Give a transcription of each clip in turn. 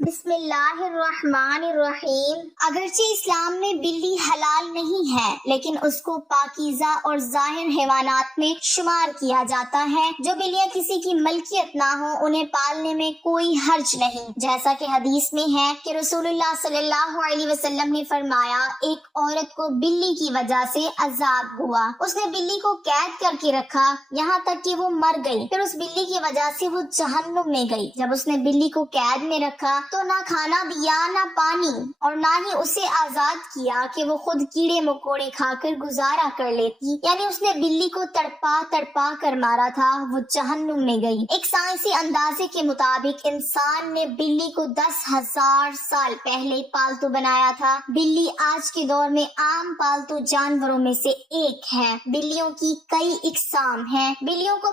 بسم اللہ الرحمن الرحیم۔ اگرچہ اسلام میں بلی حلال نہیں ہے لیکن اس کو پاکیزہ اور ظاہر حیوانات میں شمار کیا جاتا ہے۔ جو بلیاں کسی کی ملکیت نہ ہو انہیں پالنے میں کوئی حرج نہیں، جیسا کہ حدیث میں ہے کہ رسول اللہ صلی اللہ علیہ وسلم نے فرمایا، ایک عورت کو بلی کی وجہ سے عذاب ہوا۔ اس نے بلی کو قید کر کے رکھا یہاں تک کہ وہ مر گئی، پھر اس بلی کی وجہ سے وہ جہنم میں گئی۔ جب اس نے بلی کو قید میں رکھا تو نہ کھانا دیا نہ پانی، اور نہ ہی اسے آزاد کیا کہ وہ خود کیڑے مکوڑے کھا کر گزارا کر لیتی، یعنی اس نے بلی کو تڑپا تڑپا کر مارا تھا، وہ جہنم میں گئی۔ ایک سائنسی اندازے کے مطابق انسان نے بلی کو 10,000 سال پہلے پالتو بنایا تھا۔ بلی آج کے دور میں عام پالتو جانوروں میں سے ایک ہے۔ بلیوں کی کئی اقسام ہیں۔ بلیوں کو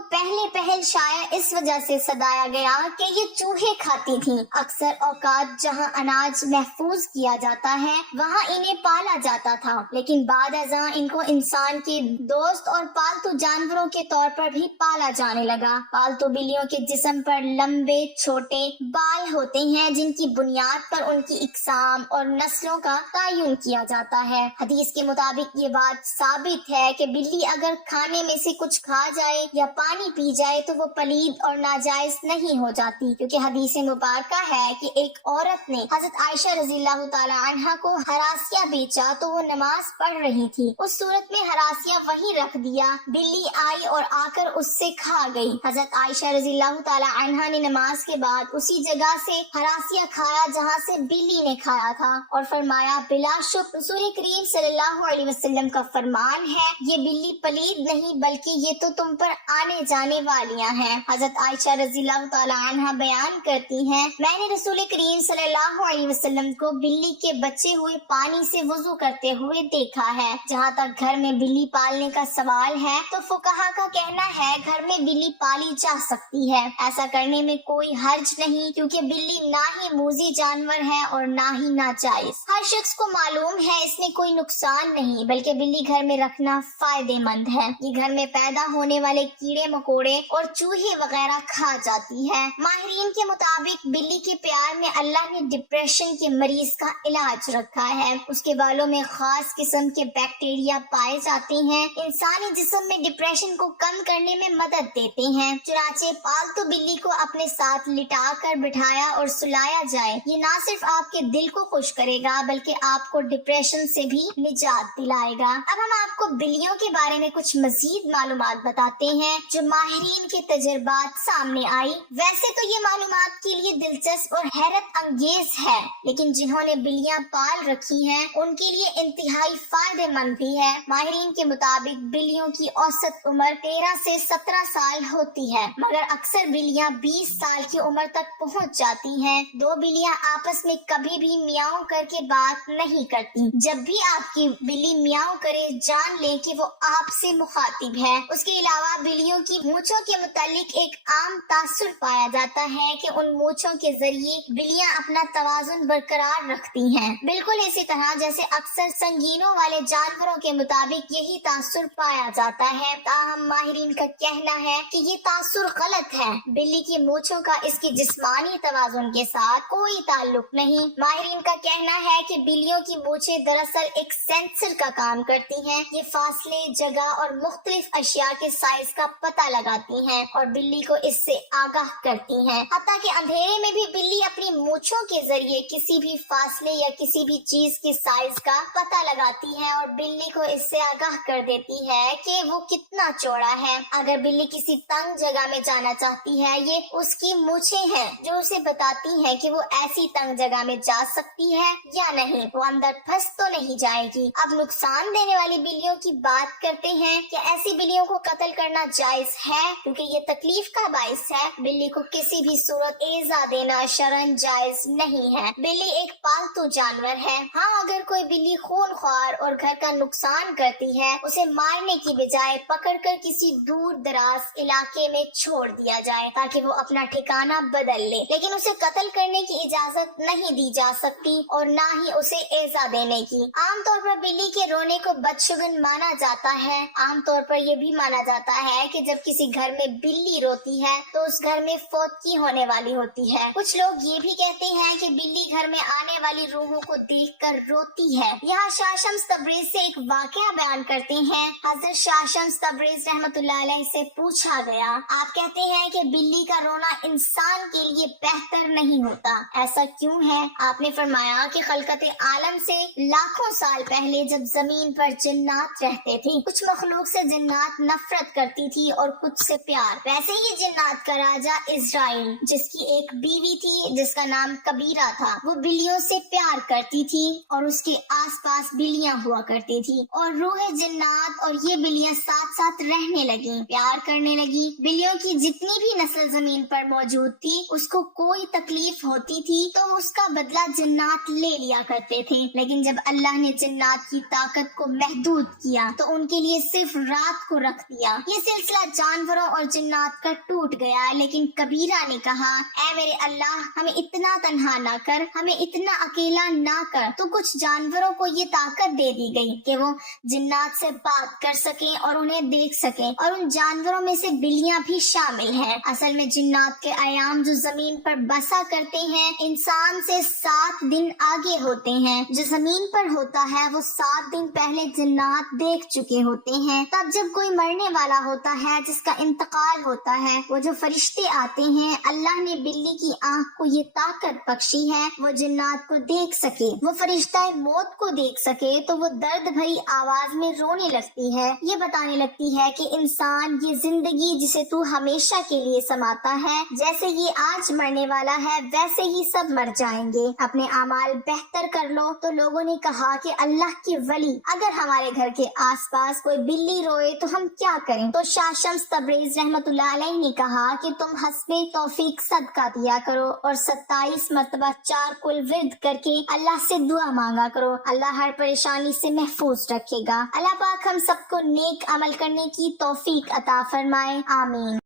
پہل شاید اس وجہ سے سدایا گیا کہ یہ چوہے کھاتی تھیں۔ اکثر اوقات جہاں اناج محفوظ کیا جاتا ہے وہاں انہیں پالا جاتا تھا، لیکن بعد ازاں ان کو انسان کے دوست اور پالتو جانوروں کے طور پر بھی پالا جانے لگا۔ پالتو بلیوں کے جسم پر لمبے چھوٹے بال ہوتے ہیں جن کی بنیاد پر ان کی اقسام اور نسلوں کا تعین کیا جاتا ہے۔ حدیث کے مطابق یہ بات ثابت ہے کہ بلی اگر کھانے میں سے کچھ کھا جائے یا پانی پی جائے تو وہ پلید اور ناجائز نہیں ہو جاتی، کیونکہ حدیث مبارکہ ہے کہ ایک عورت نے حضرت عائشہ رضی اللہ تعالی عنہا کو ہراسیہ بیچا تو وہ نماز پڑھ رہی تھی، اس صورت میں ہراسیہ وہیں رکھ دیا، بلی آئی اور آ کر اس سے کھا گئی۔ حضرت عائشہ رضی اللہ تعالی عنہا نے نماز کے بعد اسی جگہ سے ہراسیہ کھایا جہاں سے بلی نے کھایا تھا، اور فرمایا، بلا شک رسول کریم صلی اللہ علیہ وسلم کا فرمان ہے، یہ بلی پلید نہیں بلکہ یہ تو تم پر آنے جانے والیاں ہیں۔ حضرت عائشہ رضی اللہ تعالی عنہا بیان کرتی ہیں، میں نے رسول کریم صلی اللہ علیہ وسلم کو بلی کے بچے ہوئے پانی سے وضو کرتے ہوئے دیکھا ہے۔ جہاں تک گھر میں بلی پالنے کا سوال ہے تو فقہا کا کہنا ہے گھر میں بلی پالی جا سکتی ہے، ایسا کرنے میں کوئی حرج نہیں، کیونکہ بلی نہ ہی موذی جانور ہے اور نہ ہی ناجائز۔ ہر شخص کو معلوم ہے اس میں کوئی نقصان نہیں، بلکہ بلی گھر میں رکھنا فائدے مند ہے۔ یہ گھر میں پیدا ہونے والے کیڑے مکوڑے اور چوہے وغیرہ کھا جاتی ہے۔ ماہرین کے مطابق بلی کے پیار میں اللہ نے ڈپریشن کے مریض کا علاج رکھا ہے۔ اس کے بالوں میں خاص قسم کے بیکٹیریا پائے جاتے ہیں، انسانی جسم میں ڈپریشن کو کم کرنے میں مدد دیتے ہیں۔ چنانچہ پالتو بلی کو اپنے ساتھ لٹا کر بٹھایا اور سلایا جائے، یہ نہ صرف آپ کے دل کو خوش کرے گا بلکہ آپ کو ڈپریشن سے بھی نجات دلائے گا۔ اب ہم آپ کو بلیوں کے بارے میں کچھ مزید معلومات بتاتے ہیں جو ماہرین کے تجربات سامنے آئی۔ ویسے تو یہ معلومات کے لیے دلچسپ اور حیرت انگیز ہے، لیکن جنہوں نے بلیاں پال رکھی ہیں ان کے لیے انتہائی فائدے مند بھی ہے۔ ماہرین کے مطابق بلیوں کی اوسط عمر 13 سے 17 سال ہوتی ہے، مگر اکثر بلیاں 20 سال کی عمر تک پہنچ جاتی ہیں۔ دو بلیاں آپس میں کبھی بھی میاؤں کر کے بات نہیں کرتی۔ جب بھی آپ کی بلی میاؤں کرے جان لیں کہ وہ آپ سے مخاطب ہے۔ اس کے علاوہ بلیوں کی مونچھوں کے متعلق ایک عام تاثر پایا جاتا ہے کہ ان مونچھوں کے ذریعے بلیاں اپنا توازن برقرار رکھتی ہیں، بالکل اسی طرح جیسے اکثر سنگینوں والے جانوروں کے مطابق یہی تاثر پایا جاتا ہے۔ تاہم ماہرین کا کہنا ہے کہ یہ تاثر غلط ہے۔ بلی کی مونچھوں کا اس کی جسمانی توازن کے ساتھ کوئی تعلق نہیں۔ ماہرین کا کہنا ہے کہ بلیوں کی مونچھیں دراصل ایک سینسر کا کام کرتی ہیں، یہ فاصلے، جگہ اور مختلف اشیاء کے سائز کا پتہ لگاتی ہیں اور بلی کو اس سے آگاہ کرتی ہیں۔ حتیٰ کہ اندھیرے میں بھی بلی اپنی مونچھوں کے ذریعے کسی بھی فاصلے یا کسی بھی چیز کی سائز کا پتہ لگاتی ہے اور بلی کو اس سے آگاہ کر دیتی ہے کہ وہ کتنا چوڑا ہے۔ اگر بلی کسی تنگ جگہ میں جانا چاہتی ہے، یہ اس کی مونچھیں ہیں جو اسے بتاتی ہیں کہ وہ ایسی تنگ جگہ میں جا سکتی ہے یا نہیں، وہ اندر پھنس تو نہیں جائے گی۔ اب نقصان دینے والی بلیوں کی بات کرتے ہیں کہ ایسی بلیوں کو قتل کرنا جائز ہے کیونکہ یہ تکلیف کا باعث ہے۔ بلی کو کسی بھی صورت ایذا دینا شرعاً جائز نہیں ہے۔ بلی ایک پالتو جانور ہے۔ ہاں، اگر کوئی بلی خون خوار اور گھر کا نقصان کرتی ہے، اسے مارنے کی بجائے پکڑ کر کسی دور دراز علاقے میں چھوڑ دیا جائے تاکہ وہ اپنا ٹھکانہ بدل لے، لیکن اسے قتل کرنے کی اجازت نہیں دی جا سکتی اور نہ ہی اسے ایذا دینے کی۔ عام طور پر بلی کے رونے کو بدشگن مانا جاتا ہے۔ عام طور پر یہ بھی مانا جاتا ہے کہ جب کسی گھر میں بلی روتی ہے تو اس گھر میں فوتگی ہونے والی ہوتی ہے۔ کچھ لوگ یہ بھی کہتے ہیں کہ بلی گھر میں آنے والی روحوں کو دیکھ کر روتی ہے۔ یہاں شاہ شمس تبریز سے ایک واقعہ بیان کرتے ہیں۔ حضرت شاہ شمس تبریز رحمۃ اللہ علیہ سے پوچھا گیا، آپ کہتے ہیں کہ بلی کا رونا انسان کے لیے بہتر نہیں ہوتا، ایسا کیوں ہے؟ آپ نے فرمایا کہ خلقت عالم سے لاکھوں سال پہلے جب زمین پر جنات رہتے تھے، کچھ مخلوق سے جنات نفرت کرتی تھی اور کچھ سے پیار۔ ویسے ہی جنات کا راجا اسرائیل، جس کی ایک بیوی تھی جس کا نام کبیرہ تھا، وہ بلیوں سے پیار کرتی تھی اور اس کے آس پاس بلیاں ہوا کرتی تھی، اور روح جنات اور یہ بلیاں ساتھ ساتھ رہنے لگیں، پیار کرنے لگی۔ بلیوں کی جتنی بھی نسل زمین پر موجود تھی، اس کو کوئی تکلیف ہوتی تھی تو اس کا بدلہ جنات لے لیا کرتے تھے، لیکن جب اللہ نے جنات کی طاقت کو محدود کیا تو ان کے لیے صرف رات کو رکھ دیا۔ یہ سلسلہ جانوروں اور جنات کا ٹوٹ گیا، لیکن کبیرہ نے کہا، اے میرے اللہ، ہمیں اتنا تنہا نہ کر، ہمیں اتنا اکیلا نہ کر۔ تو کچھ جانوروں کو یہ طاقت دے دی گئی کہ وہ جنات سے بات کر سکیں اور انہیں دیکھ سکیں، اور ان جانوروں میں سے بلیاں بھی شامل ہیں۔ اصل میں جنات کے ایام جو زمین پر بسا کرتے ہیں انسان سے 7 دن آگے ہوتے ہیں۔ جو زمین پر ہوتا ہے وہ 7 دن پہلے جنات دیکھ چکے ہوتے ہیں۔ تب جب کوئی مرنے والا ہوتا ہے، جس کا انتقال ہوتا ہے، وہ جو فرشتے آتے ہیں، اللہ نے بلی کی آنکھ کو یہ طاقت بخشی ہے وہ جنات کو دیکھ سکے، وہ فرشتہ موت کو دیکھ سکے تو وہ درد بھری آواز میں رونے لگتی ہے، یہ بتانے لگتی ہے کہ انسان، یہ زندگی جسے تو ہمیشہ کے لیے سماتا ہے، جیسے یہ آج مرنے والا ہے ویسے ہی سب مر جائیں گے، اپنے اعمال بہتر کر لو۔ تو لوگوں نے کہا کہ اللہ کے ولی، اگر ہمارے گھر کے آس پاس کوئی بلی روئے تو ہم کیا کریں؟ تو شاہ شمس تبریز رحمۃ اللہ علیہ نے کہا کہ تم حسب توفیق صدقہ دیا کرو اور 27 مرتبہ 4 کل ورد کر کے اللہ سے دعا مانگا کرو، اللہ ہر پریشانی سے محفوظ رکھے گا۔ اللہ پاک ہم سب کو نیک عمل کرنے کی توفیق عطا فرمائے، آمین۔